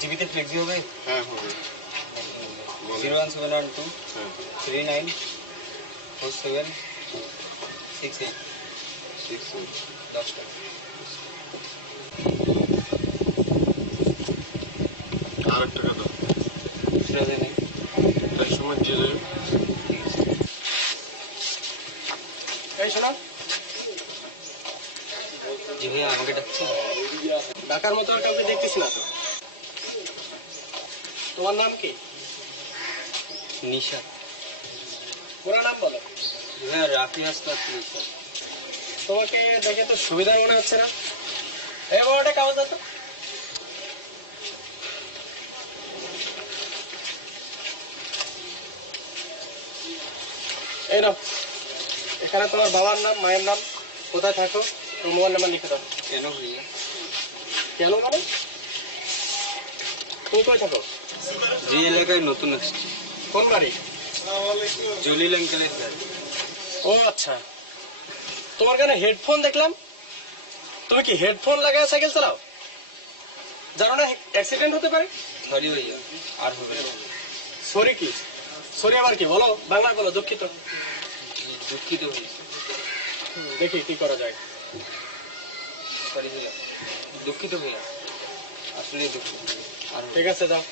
জিবিতে flexi হবে? হ্যাঁ হবে। 01712 39 47 68 10 টাকা। আর এক টাকা দাও। খুচরা দেয় নাই। তার সময় দিয়ে যাবে। এই শোনো, জি ভাইয়া আমাকে ডাকছে। ডাকার মতো আর কাউকে দেখতেছি না তো। তোমার নাম কি? নিশা। পুরো নাম বলো। ভাইয়া রাফি হাসনাত নিশা। তোমাকে দেখে তো সুবিধা মনে হচ্ছে না। এই বড়টা কাগজ দাও তো। এই নাও, এখানে তোমার বাবার নাম, মায়ের নাম, কোথায় থাকো, তোমার মোবাইল নাম্বার লিখে দাও। কেন ভাইয়া? কেন মানে? তুমি কোথায় থাকো? যে এলাকায় নতুন আসছি। কোন বাড়ি? জলিল আঙ্কেলের বাড়ি। ও আচ্ছা, তোমার কানে হেডফোন দেখলাম। তুমি কি হেডফোন লাগায় সাইকেল চালাও? জানো না অ্যাক্সিডেন্ট হতে পারে? সরি ভাইয়া, আর হবে না। সরি কি? সরি আবার কি? বলো, বাংলা বলো। দুঃখিত। দুঃখিত ভাইয়া। দেখি কি করা যায়। সরি ভাইয়া, দুঃখিত ভাইয়া, আসলে দুঃখিত। আর ঠিক আছে, যাও।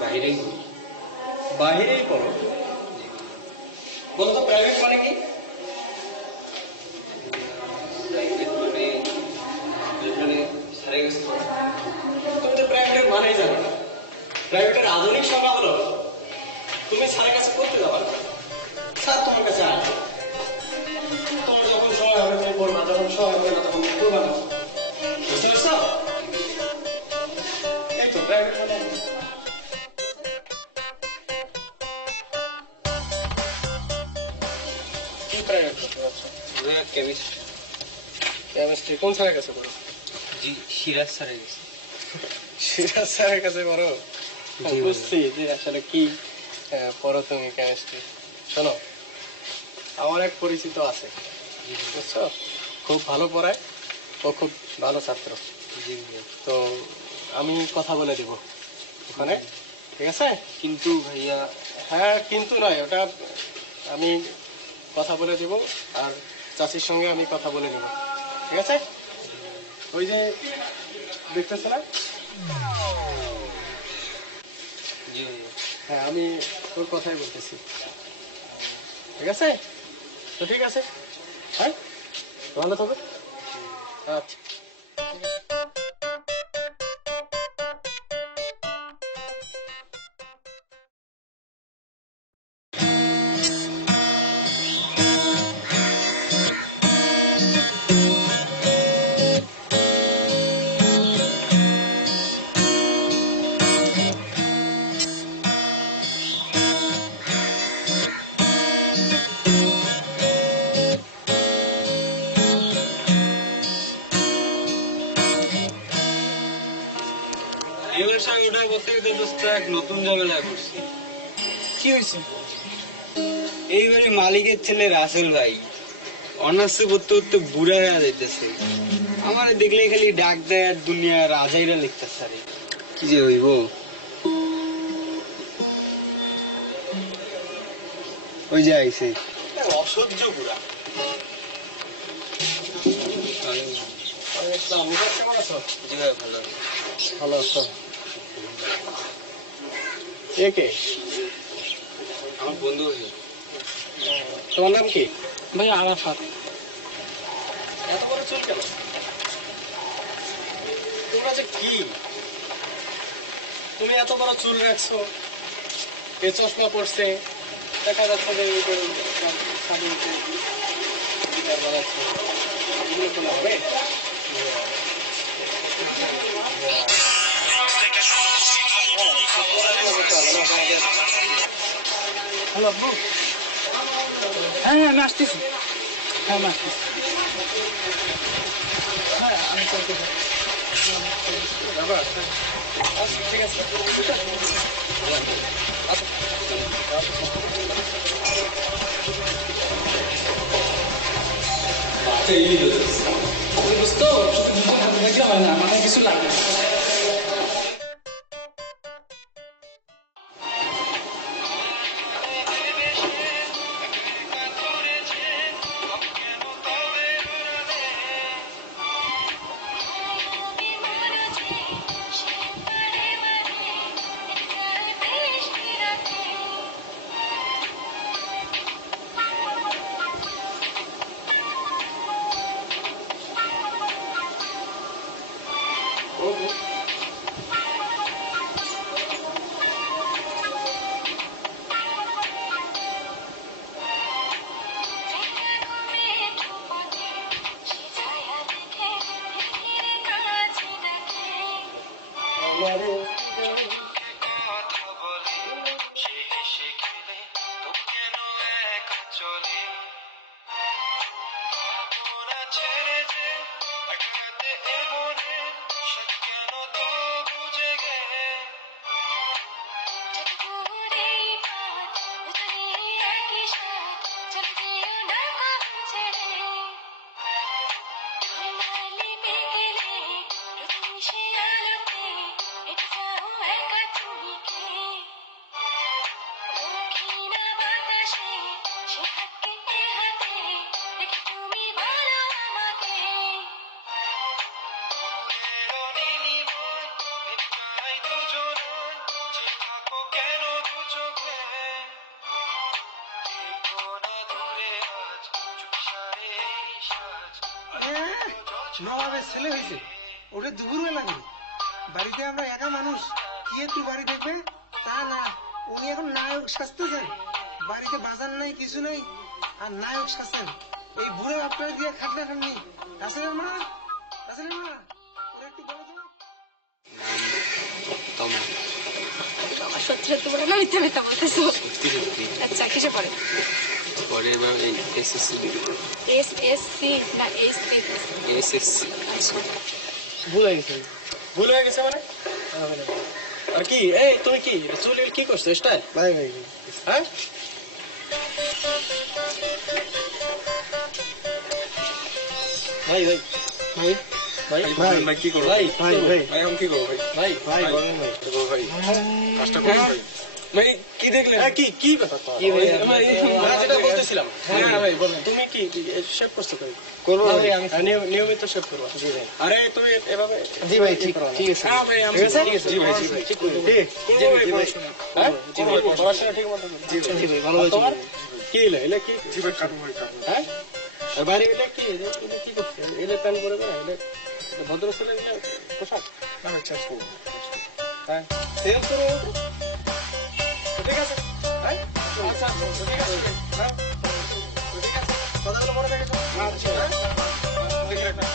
বাইরেই বাহিরেই পড়ো? বলো তো প্রাইভেট মানে কি? তুমি তো প্রাইভেটের মানেই জানো না। প্রাইভেটের আধুনিক সংজ্ঞা হলো তুমি স্যারের কাছে পড়তে যাবা না, স্যার তোমার কাছে আসবে। তোমার যখন সময় হবে তুমি পড়বা, যখন সময় হবে না তখন পড়বা না। বুঝতে পারছো? এই তো প্রাইভেট মানে। কি প্রাইভেট করতে পারছো? কেমিস্ট্রি। কেমিস্ট্রি কোন স্যারের কাছে পড়ো? জি সিরাজ স্যারের কাছে। সিরাজ স্যারের কাছে পড়ো? বুঝছি যে আসলে কি পড়ো তুমি কেমিস্ট্রি। শোনো, আমার এক পরিচিত আছে, বুঝছো, খুব ভালো পড়ায়, ও খুব ভালো ছাত্র। তো আমি কথা বলে দিব ওখানে, ঠিক আছে? কিন্তু ভাইয়া। হ্যাঁ কিন্তু নয়, ওটা আমি কথা বলে দিব, আর চাচির সঙ্গে আমি কথা বলে দিব, ঠিক আছে? ওই যে দেখতেছে না? জি ভাইয়া। হ্যাঁ, আমি তোর কথাই বলতেছি, ঠিক আছে? তো ঠিক আছে, হ্যাঁ, ভালো থাকো। আচ্ছা। এবার সঙ্গে ওটা করতে গিয়ে দোস্ত এক নতুন ঝামেলায় পড়ছি। কি হয়েছে? এইবারে মালিকের ছেলে রাসেল ভাই অনার্সে করতে করতে বুড়া হয়ে যাইতেছে। আমার দেখলে খালি ডাক দেয় আর দুনিয়া রাজাইরা লিখতেছে। আরে কি যে হইব। ওই যে আইছে অসহ্য বুড়া। কেমন আছো? জি ভাই ভালো। ভালো আছো? এ কে? আমার বন্ধু ভাই। তোমার নাম কি? ভাই আরাফাত। এত বড় চুল কেন? তোমরা যে কি, তুমি এত বড় চুল রাখছো, এ চশমা পড়ছে, দেখা যাচ্ছে যে গিটার বাজাচ্ছে, এগুলো তো না হবে। হ্যালো আব্বু। হ্যাঁ হ্যাঁ আমি আসতেছি। হ্যাঁ আমি আসতেছি। হ্যাঁ আমি চলতেছি। ঠিক আছে। বুঝতো দেখলে হয় না, মানে কিছু লাগবে। নবাবের ছেলে হয়েছে, ওটা দুপুরবেলা লাগে। বাড়িতে আমরা একা মানুষ, কি একটু বাড়ি দেখবে তা না, উনি এখন নায়ক সাজতেছেন। বাড়িতে বাজার নাই, কিছু নাই, আর নায়ক সাজতেন। এই বুড়ো আপনারা দিয়ে খাটনা খাননি। রাসেলের মা, রাসেলের মা, ওরা একটু বলো তো। সত্যি সত্যি বলে না, মিথ্যা মিথ্যা বলতেছো? আচ্ছা, কিসে পড়ে? এসএসসি না এসএসসি? আচ্ছা, ভুল হয়ে গেছে। ভুল হয়ে গেছে মানে? আর কি এই তুমি কি চুল কি করছো স্টাইল? ভাই ভাই হ্যাঁ ভাই ভাই ভাই ভাই ভাই ভাই কি করবো ভাই ভাই ভাই ভাই এখন কি করবো ভাই ভাই ভাই বলেন ভাই। ভাই কাজটা করুন ভাই ভাই কি দেখলেন? হ্যাঁ কি কি ব্যাপার? কি ভাই? আমরা যেটা বলতেছিলাম। হ্যাঁ ভাই বলেন তুমি কি শেভ করছো কই? করবো না ভাই। ভাই, আমি নিয়মিত শেভ করবো। জি ভাই। আরে তুমি এভাবে জি ভাই, ঠিক ঠিক আছে। হ্যাঁ ভাই আমি ঠিক আছে? ঠিক আছে জি ভাই, জি ভাই। ঠিক করে দেবো। ঠিক। জি ভাই, পড়াশোনা। হ্যাঁ জি ভাই, পড়াশোনা ঠিক মতো করবো। জি ভাই, ভালো হয়েছে। তোমার কি এলে এলে কি জি ভাই কাটুন ভাই কাটুন হ্যাঁ আর বাইরে এলে কি এলে কি করছে? এলে প্যান্ট পরে না এলে ভদ্র ছেলে এলে পোশাক না ভাই চেঞ্জ করবো হ্যাঁ চেঞ্জ করে ঠিক আছে হ্যাঁ আচ্ছা আচ্ছা ঠিক আছে হ্যাঁ ঠিক আছে কথাগুলো মনে থাকে তো? আচ্ছা হ্যাঁ দেখে রাখবেন।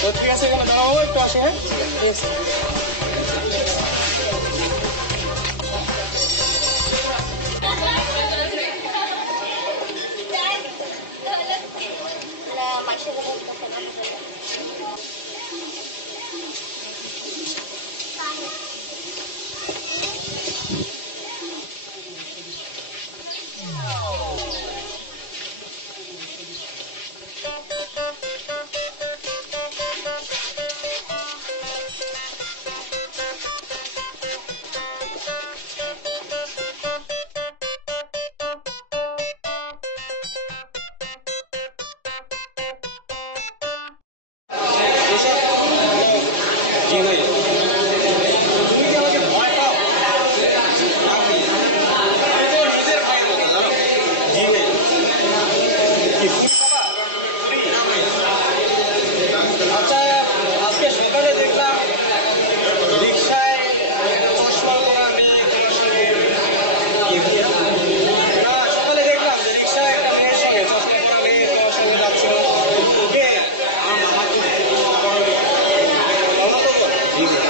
তো ঠিক আছে এখানে দাঁড়াবো একটু আসি হ্যাঁ ঠিক আছে জি ভাই। তুমি কি আমাকে ভয় পাও? না ভাই। আমি তো নিজের ভাইয়ের মতো, জানো? জি ভাই। কি ভুল বাবা? আচ্ছা, আজকে সকালে দেখলাম রিক্সায় চশমা পরা মেয়ে তোমার সঙ্গে কি ভাইয়া? না, সকালে দেখলাম যে রিক্সায় একটা মেয়ের সঙ্গে চশমা পরা মেয়ে তোমার সঙ্গে যাচ্ছিল। কে? আমার মামা তো। মামা তো বল। জি ভাই।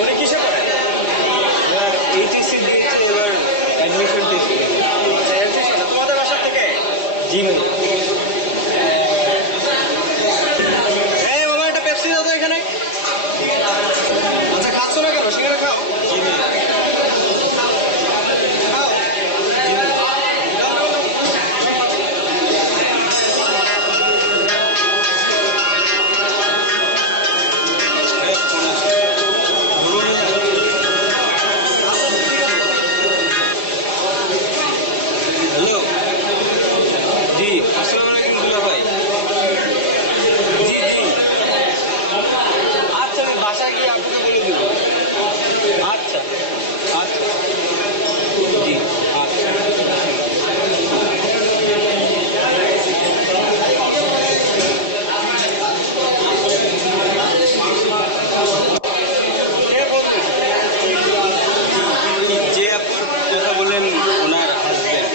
উনি কিসে করে? এইচএসসি দিয়েছে, এবার অ্যাডমিশন টেস্ট। আচ্ছা, এলসি সাথে তোমাদের বাসা থেকে? জি ভাই। এই মামা, একটা পেপসি দাও তো এখানে। আচ্ছা, খাচ্ছ না কেন? সিঙ্গারা খাও। জি ভাই। খাও। জি ভাই। দাও, দাও, দাও। হ্যালো, জি আসসালামু আলাইকুম দুলা ভাই। জি জি, আচ্ছা আমি বাসায় গিয়ে আপনাকে বলে দেবো। আচ্ছা আচ্ছা, জি আচ্ছা। কে বলতেছে? যে আপনার কথা বললেন ওনার হাজবেন্ড।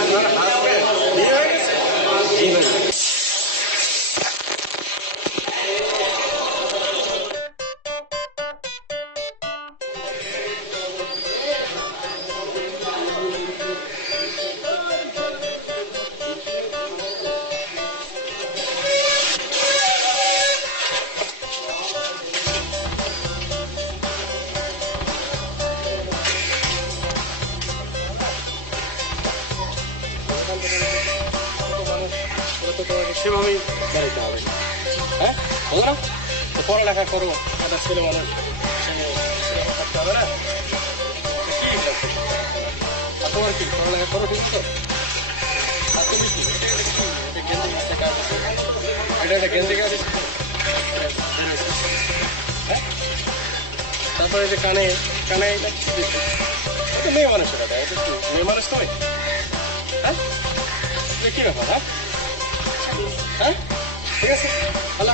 আমার হাজবেন্ড বিয়ে হয়ে গেছে? জি ভাই। ওরা তো তোমাকে সেভাবেই বেড়াইতে হবে। হ্যাঁ, বলো না? তো পড়ালেখা করো, একটা ছেলে মানুষ, সেরকম থাকতে হবে না? কি হিসাব করছো? আর তোমার কি পড়ালেখা করো ঠিক তো? আর তুমি কি? এটা একটা গেঞ্জি কাজ। হ্যাঁ, তারপরে যে কানে কানে এটা কি দিচ্ছ? এটা মেয়ে মানুষের কথা, এটা কি মেয়ে মানুষ তুমি? হ্যাঁ, এটা কি ব্যাপার? হ্যাঁ, হ্যাঁ, ঠিক আছে, আল্লাহ